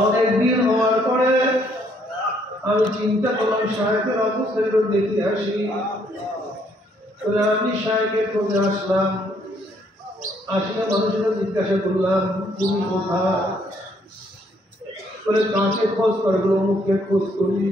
অনেকদিন হওয়ার পরে আমি চিন্তা করলাম সাহেবের অবস্থা একটু দেখে আসি। আমি সাহেবের খোঁজে আসলাম। আসলে মানুষেরা জিজ্ঞাসা করলাম তুমি কোথায়? বলে কাকে খোঁজ করবো? অমুককে খোঁজ করি।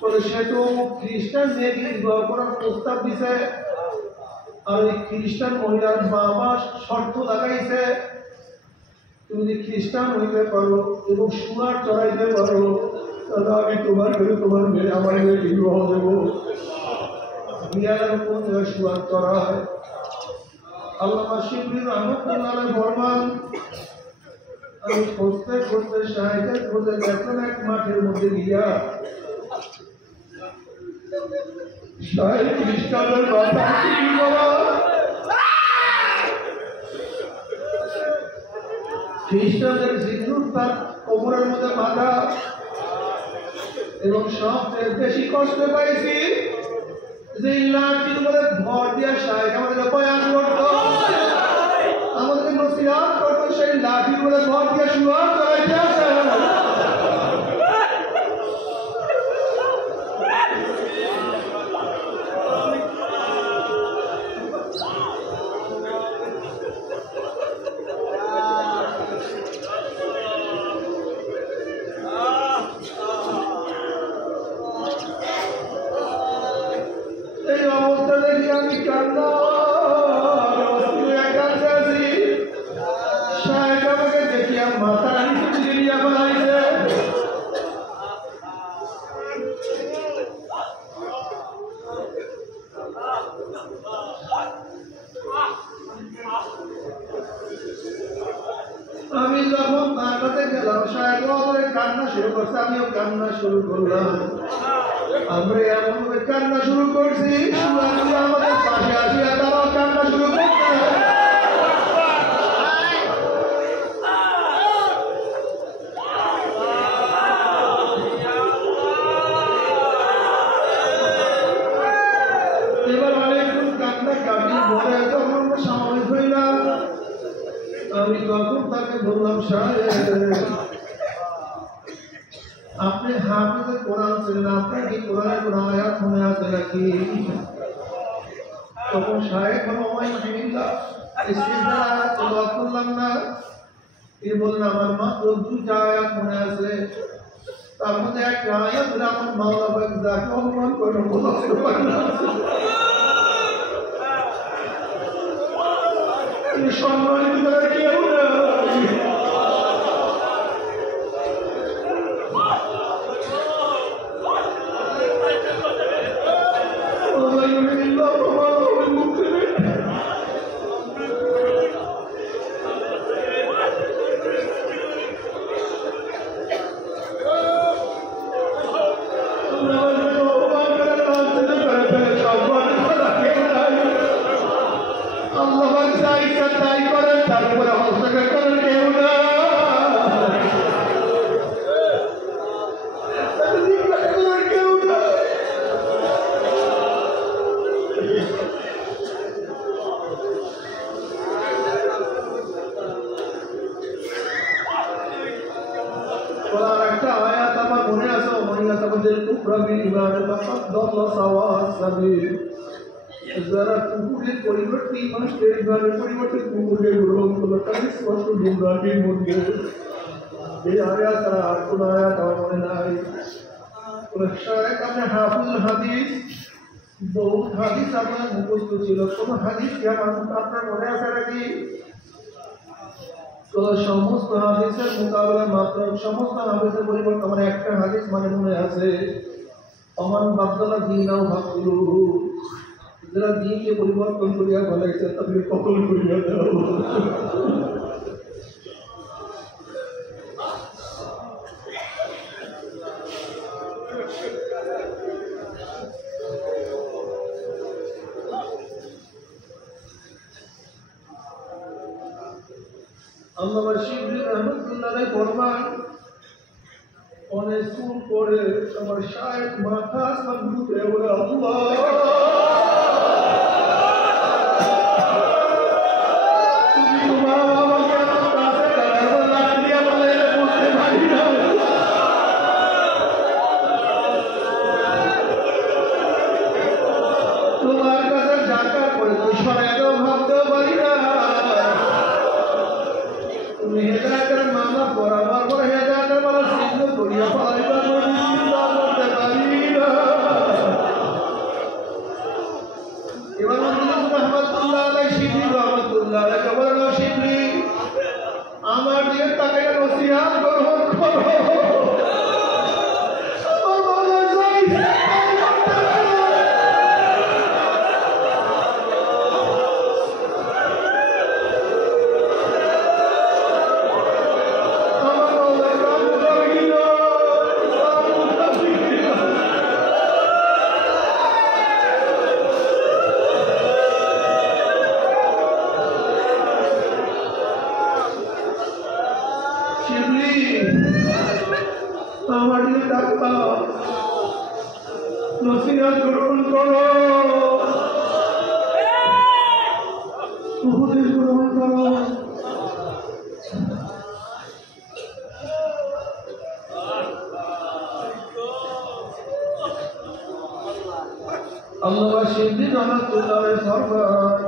বলে সে তো অমুক খ্রিস্টান মেয়েকে বিবাহ করার প্রস্তাব দিছে, আর ওই খ্রিস্টান মহিলার বাবা শর্ত লাগাইছে তুমি যদি খ্রিস্টান হইতে পারো এবং সুয়ার চড়াইতে পারো তাহলে আমি তোমার ঘরে তোমার মেয়ে আমার মেয়ে বিবাহ দেবো। বিয়ার কোন জায়গায় সুয়ার চড়ায়? আল্লামা শিবলি রহমতুল্লাহ ফরমান আমি খুঁজতে খুঁজতে সাহেবের খোঁজে যখন এক মাঠের মধ্যে গিয়া সাহেব খ্রিস্টানের বাবা খ্রিস্টানদের সিন্দুর তার কোমরের মধ্যে বাঁধা, এবং সবচেয়ে বেশি কষ্ট পাইছি যে লাঠির মধ্যে ভর দিয়া সাহেব আমাদের বয়ান করতো, আমাদের নসিহত করতো, সেই লাঠির মধ্যে ভর দিয়া শুয়া চড়াইতে আসে। আমি যখন তার কাছে গেলাম সাহেব কান্না শুরু করছে, আমিও কান্না শুরু করলাম। আমরা এমন কান্না শুরু করছি আমাদের পাশে আসিয়া তারাও কান্না শুরু করছে। এবার অনেকক্ষণ কান্না কাটি বলে যখন স্বাভাবিক হইলাম আমি তখন তাকে বললাম সাহেব আপনি হাফেজে কোরআন ছিলেন, আপনার কি কোরআনের কোন আয়াত মনে আছে নাকি? তখন সাহেব করলাম না, তিনি বললেন আমার মাত্র দুইটা আয়াত মনে আছে, তার মধ্যে একটা আয়াত আমার মাওলা পাক যাকে অপমান করে বলতে পারে না সম্মানিত করে কেউ না। যারা কুকুরের পরিবর্তে মানুষের ঘরের পরিবর্তে কুকুরের গ্রহণ করলো তাদের স্পষ্ট গুমরাহির মধ্যে এই আয়াত ছাড়া আর কোন আয়াত আমার মনে নাই। আপনার হাফুল হাদিস বহু হাদিস আপনার মুখস্থ ছিল, কোন হাদিস কি আপনার মনে আছে নাকি? সমস্ত হাদিসের মোকাবেলা মাত্র সমস্ত হাদিসের পরিবর্তে আমার একটা হাদিস মানে মনে আছে, আমার বাদলা দিনাও ভাবগুলো যারা দিনকে পরিবর্তন করিয়া বলাইছে তাদের কতল করিয়া দেওয়া। আল্লামা শিবলি রহমতুল্লাহ ফরমান অনেক সুর করে আমার শায়েখ মাথা আসমান ঘুরে বলে আল্লাহ তুমি তোমার বাবাকে আমার কাছে নসিহত গ্রহণ করো, উপদেশ গ্রহণ করো। আল্লাহ শিবলি রহমাতুল্লাহ ফরমান,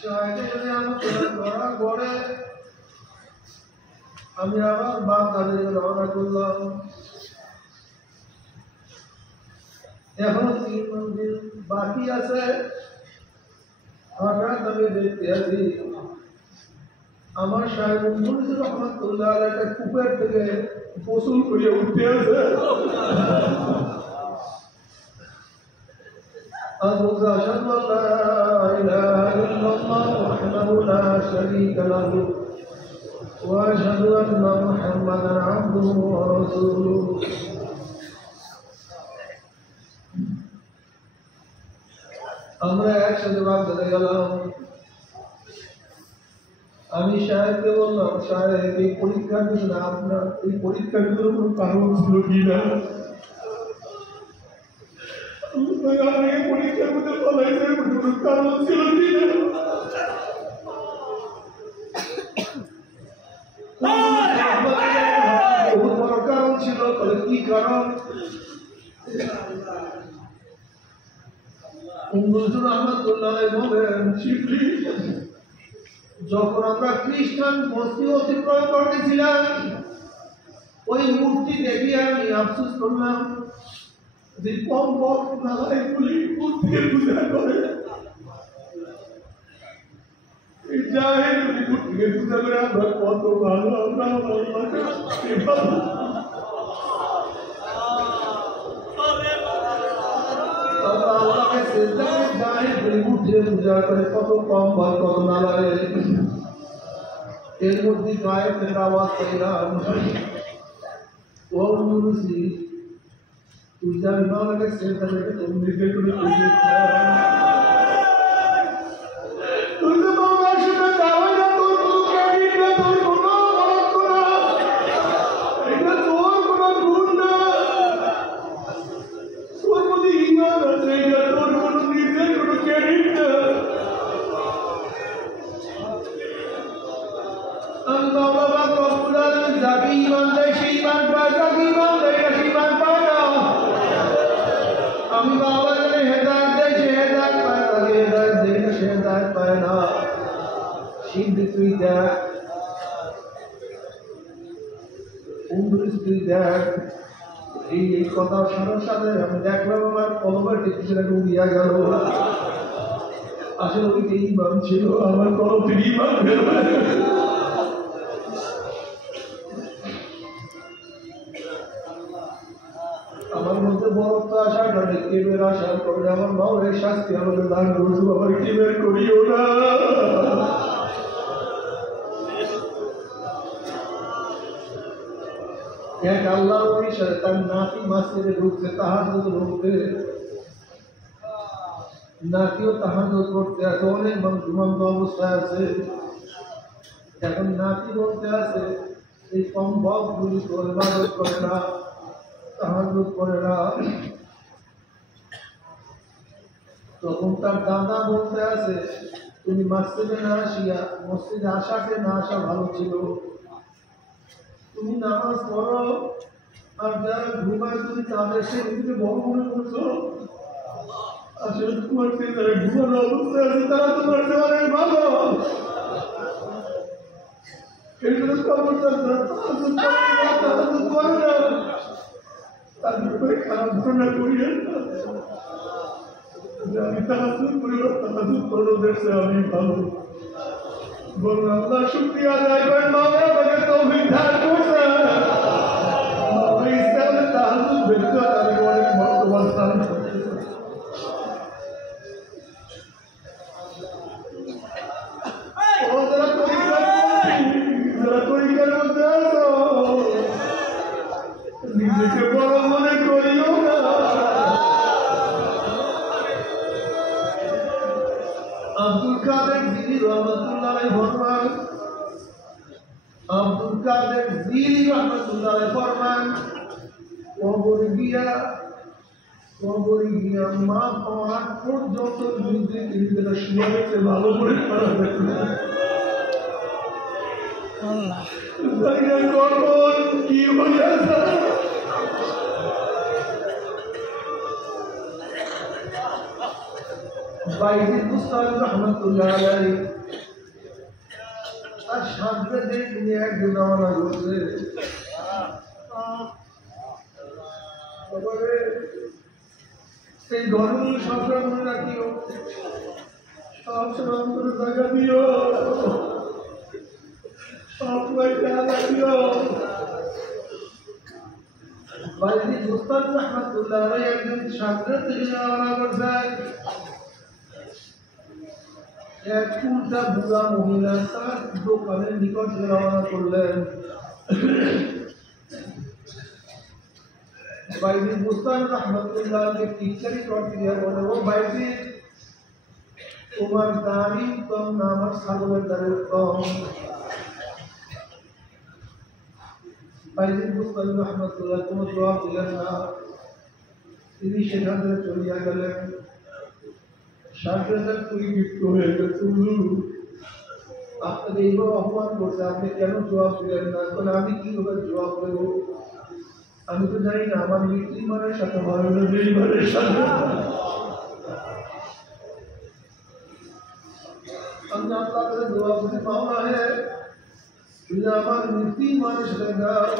শায়খে যদি আমাকে ধরা পড়ে আমি আবার বাগদাদে রওনা করলাম। এখনো 3 মঞ্জিল বাকি আছে। হঠাৎ আমি দেখতে আছি আমার শায়খ মুফতি রহমাতুল্লাহ একটা কূপের থেকে গোসল করে উঠতে আছে। আশহাদু আল্লা ইলাহা ইল্লাল্লাহ ওয়াহদাহু লা শারীকা লাহু وأشهد أن محمدا عبده ورسوله। আমরা একসাথে বাগদাদে গেলাম। আমি শায়খকে বললাম, শায়খ এই পরীক্ষার পিছনে আপনার এই পরীক্ষাগুলোর কোনো কারণ ছিল কিনা? এই পরীক্ষার মধ্যে ফলাইছে কোনো কারণ ছিল কিনা? বহুত বড় কারণ ছিল। তাহলে কি কারণ? যখন আমরা খ্রিস্টান বস্তি অতিক্রম করতেছিলাম ওই মূর্তি দেখে আমি আফসোস করলাম যে কম বক্স নালাইগুলি মূর্তিকে পূজা করে। মূর্তিকে পূজা করে আমরা কত ভালো, আমরা পূজা করে কত কম বা কত না লাগে। এর মধ্যে গায়ে থেকে আওয়াজ পাইলাম, ও মুরুসি তুই যাবি না লাগে সেটা থেকে তুমি করে আমি বাবা জানে হেদায়েত দেয়, সে হেদায়েত পায় না, হেদায়েত দেয় না, সে হেদায়েত পায় না। শিব তুই দেখ, তুই দেখ। এই কথার সাথে সাথে আমি দেখলাম আমার কলমের টিকিটা উড়িয়া গেল। আসলে ওই যে ইমাম ছিল, আমার কলম থেকে ইমাম বের হয়ে আমার মধ্যে বরত্ব আসার কারণে কেবের আসার কারণে আমার মায়ের শাস্তি আমাকে দান করছো, আমার কেবের করিও না। এক আল্লাহ ওই শয়তান নাতি মসজিদে ঢুকছে তাহাজ্জুদ পড়তে, নাতিও তাহাজ্জুদ পড়তে আছে, অনেক মানুষ ঘুমন্ত অবস্থায় আছে। এখন নাতি বলতে আছে এই সম্ভব গুলি তো ইবাদত করে না, তাহাজ্জুদ করে না। তখন তার দাদা বলতে আছে তুমি মসজিদে না আসিয়া মসজিদে আসাকে না আসা ভালো ছিল। তুমি নামাজ পড়ো আর যারা ঘুমায় তুমি তাদের সে নিজেকে বড় মনে করছো। আসলে তোমার সে যারা ঘুমানো অবস্থায় আছে তারা তোমার সে অনেক ভালো। এই জন্য খবরদার তাহাজ্জুদ করে না, তাদের উপরে খারাপ ধারণা করিয়েন না। আমি তাহাজ্জুদ করি, তাহাজ্জুদ করো দেশে আমি ভালো। বলুন আল্লাহ শুকরিয়া আদায় করেন মাওলা আমাকে তৌফিক দান করছেন মাওলা ইসলামে তাহাজ্জুদ বেরতে আমি অনেক বর্তমান স্থান নিজেকে বড় মনে করিও না আব্দুল কাদের জিলি রহমতুল্লাহ ফরমান আব্দুল কাদের জিলি রহমতুল্লাহ ফরমান কবরে গিয়া মা পাওয়ার পর্যন্ত নিজেকে শুয়াতে ভালো করে করা কখন কি হইয়াছে বাইজিদ বুস্তামি রহমতুল্লাহ আলাইহি আর সামনে দিয়ে তিনি একজন রওনা করছে সেই ঘরগুলো সবসময় মনে রাখিও সবসময় মনে জায়গা দিও সবসময় খেয়াল রাখিও বাইজিদ বুস্তামি রহমতুল্লাহ আলাইহি একদিন সামনে থেকে রওনা করছে এক উল্টা বুড়া মহিলা তার দোকানের নিকট রওনা করলেন বাইজিদ বুস্তামি রহমতুল্লাহকে টিচারি করতে গিয়ে বলে ও বাইজিদ তোমার দাড়ি কম না আমার ছাগলের দাড়ি কম বাইজিদ বুস্তামি রহমতুল্লাহ কোনো জবাব দিলেন না তিনি সেখান থেকে চলিয়া গেলেন সাথে পরিবৃত্ত হয়ে গেছে আপনাকে এইভাবে অপমান করছে আপনি কেন জবাব দিলেন না তাহলে আমি কিভাবে জবাব দেবো আমি তো জানি না আমার মৃত্যু মানের সাথে মানের সাথে আমি আপনার কাছে জবাব দিতে পাও না যদি আমার মৃত্যু মানের সাথে দাও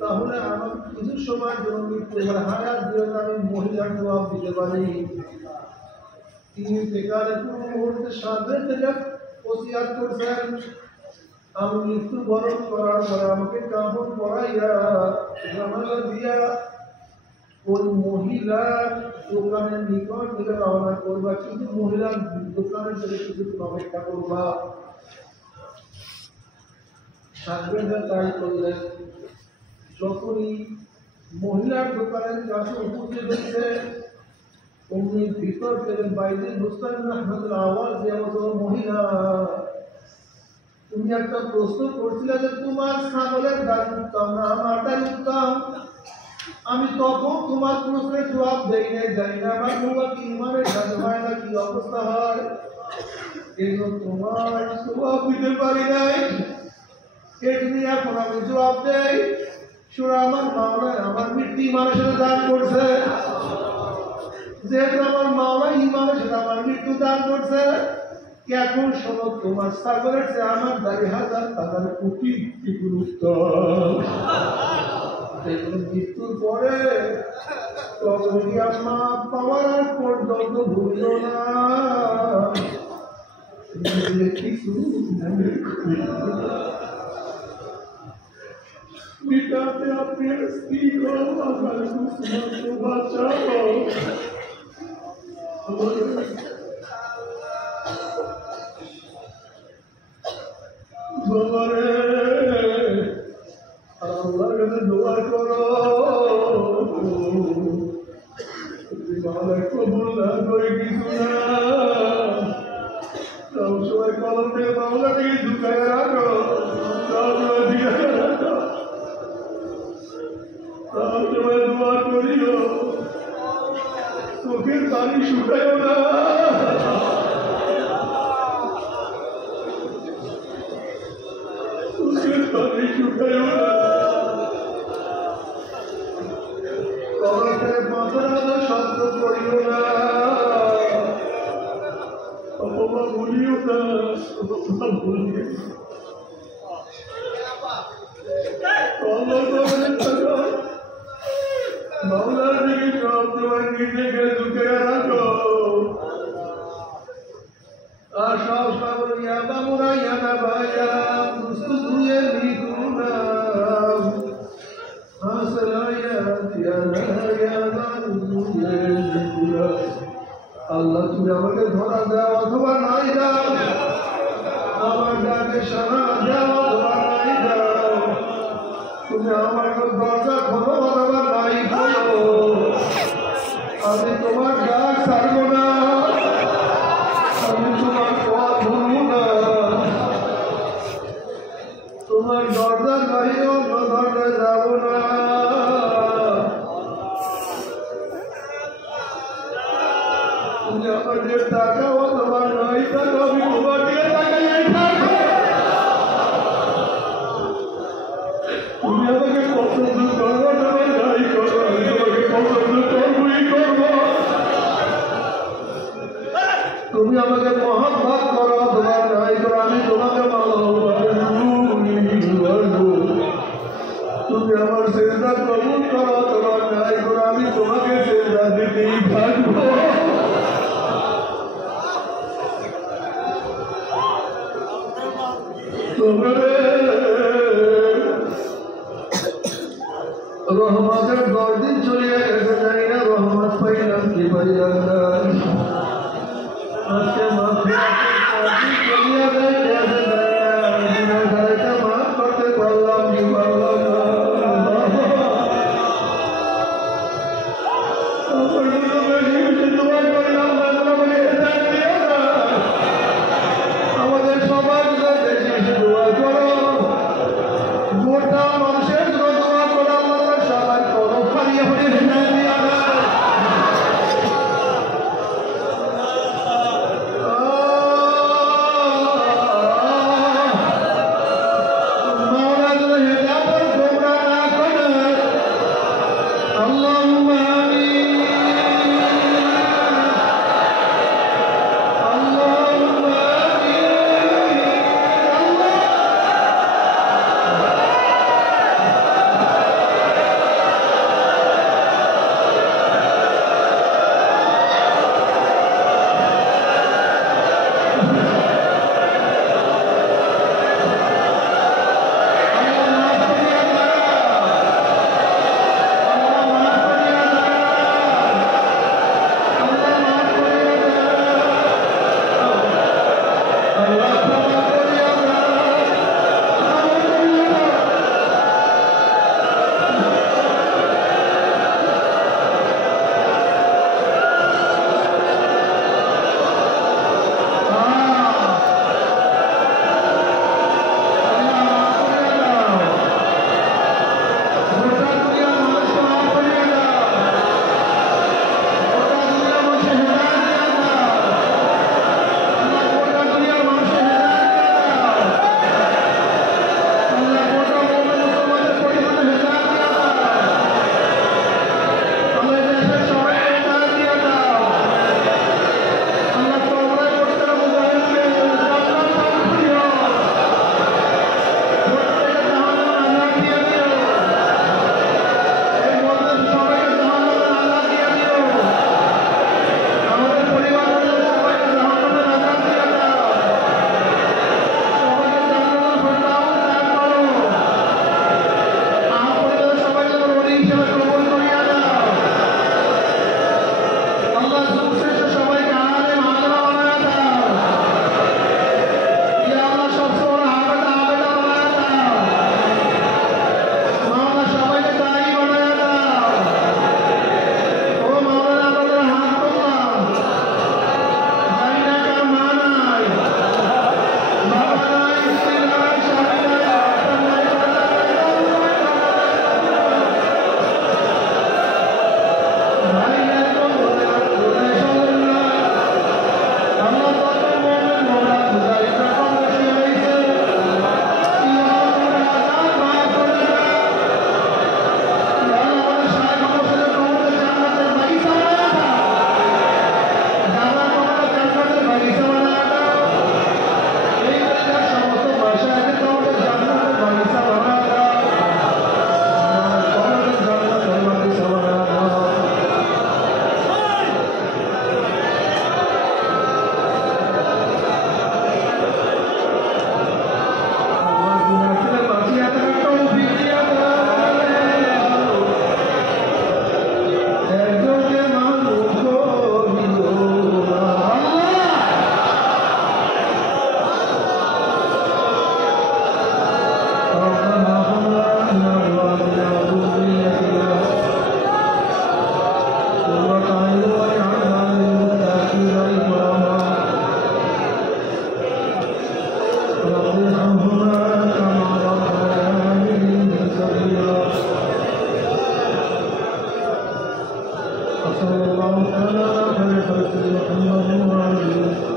তাহলে আমার কিছু সময়ের জন্য মৃত্যু হাজার দিন আমি মহিলার জবাব দিতে পারি তিনি বেকারে কোনো মুহূর্তে সাথে থেকে ওসিয়াত করছেন আমি মৃত্যু বরণ করার পরে আমাকে কাপড় পরাইয়া জানালা দিয়া ওই মহিলার দোকানের নিকট থেকে রওনা করবা কিন্তু মহিলার দোকানের থেকে কিছু অপেক্ষা করবা সাথে তাই করলেন যখনই মহিলার দোকানের কাছে উপস্থিত হয়েছে অমনি ভিতর থেকে বাইজিদ বুস্তামি রহমতুল্লাহ আওয়াজ দেওয়া হতো মহিলা তুমি একটা প্রশ্ন করছিলে যে তোমার ছাগলের দাড়ি উত্তম না আমার দাড়ি উত্তম আমি তখন তোমার প্রশ্নের জবাব দেই নাই জানি না আমার বাবা কি ইমানের সাথে হয় না কি অবস্থা হয় এগুলো তোমার জবাব দিতে পারি নাই এটি নিয়ে এখন আমি জবাব দেই শুনে আমার মাওলা আমার মৃত্যু ইমানের সাথে দান করছে যেহেতু আমার মাওলা ইমানের সাথে আমার মৃত্যু দান করছে এখন শোনো তোমার ছাগলের চেয়ে আমার দাড়ি হাজার টাকার কোটি গুরুত্ব মৃত্যুর পরে মা পাওয়ার পর্যন্ত ভুলল না কিছু মিটাতে আপনি স্ত্রী আমার বাঁচাও বাবারে আল্লাহর কাছে দোয়া করো কবুল না করে কিছু না সবসময় কলম থেকে বাংলা থেকে ঢুকায় রাখো দিয়ে রাখো সবসময় দোয়া করিও চোখের পানি শুকায়ও না চোখের পানি শুকায়ও না কলমের মাথার শব্দ করিও না অপমা ভুলিও না অপমা ভুলিও মাওলার দিকে সব তোমার নিজেকে ঢুকে রাখো আর সব সাবরিয়া বামুরাইয়া না ভাইয়াম দুস্তু দুয়ে নিগুনাম হাসরাইয়া দিয়ানাইয়া দুয়ে নিগুনাম আল্লাহ তুমি আমাকে ধরা দাও অথবা নাই দাও আমার ডাকে সারা দাও অথবা নাই দাও তুমি আমার দরজা খোলো অথবা নাই খোলো আমি তোমার ডাক ছাড়বো না আমি তোমার পথ ভুলবো না তোমার দরজার বাহিরে অন্য দরজায় যাবো না তুমি আমাদের টাকা অথবা নাই টাকা আমি তোমার দিয়ে টাকাই থাকবো তুমি আমাকে পছন্দ করো অথবা নাই করো আমি তোমাকে পছন্দ করবোই করবো তুমি আমাকে মহব্বত করো অথবা নাই করো আমি তোমাকে তুমি আমার সেজদা কবুল করো অথবা নাই করো আমি তোমাকে সেজদা দিতেই থাকবো রহমতের গর্দিন চলিয়ে গেছে যাই না রহমত পাইলাম কি পাইলাম না আজকে চলিয়ে গেছে মাফ করতে পারলাম কি পারলাম না আমাদের সবার বেশি দোয়া করো গোটা মানুষের দোয়া করো আমাদের সবাই করো ফারিয়ে ফারিয়ে صلى الله تعالى على خير خلقه محمد وعلى اله